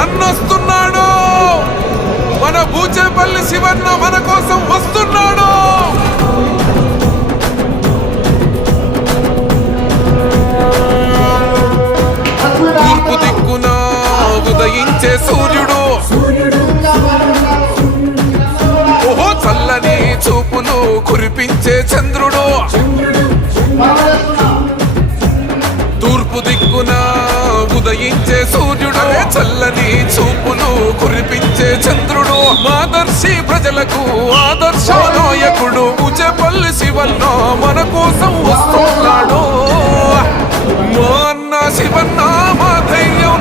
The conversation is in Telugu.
అన్నొస్తున్నాడు. మన బూచేపల్లి శివన్న మన కోసం వస్తున్నాడు. తూర్పు దిక్కున ఉదయించే సూర్యుడు, ఓహో చల్లని చూపులు కురిపించే చంద్రుడు. తూర్పు దిక్కున ఉదయించే సూర్యుడు, చల్లని చూపులు కురిపించే చంద్రుడు. మాదర్శి ప్రజలకు ఆదర్శ నాయకుడు బూచేపల్లి శివన్న మన కోసం వస్తున్నాడు. మా అన్న శివన్న మా ధైర్యం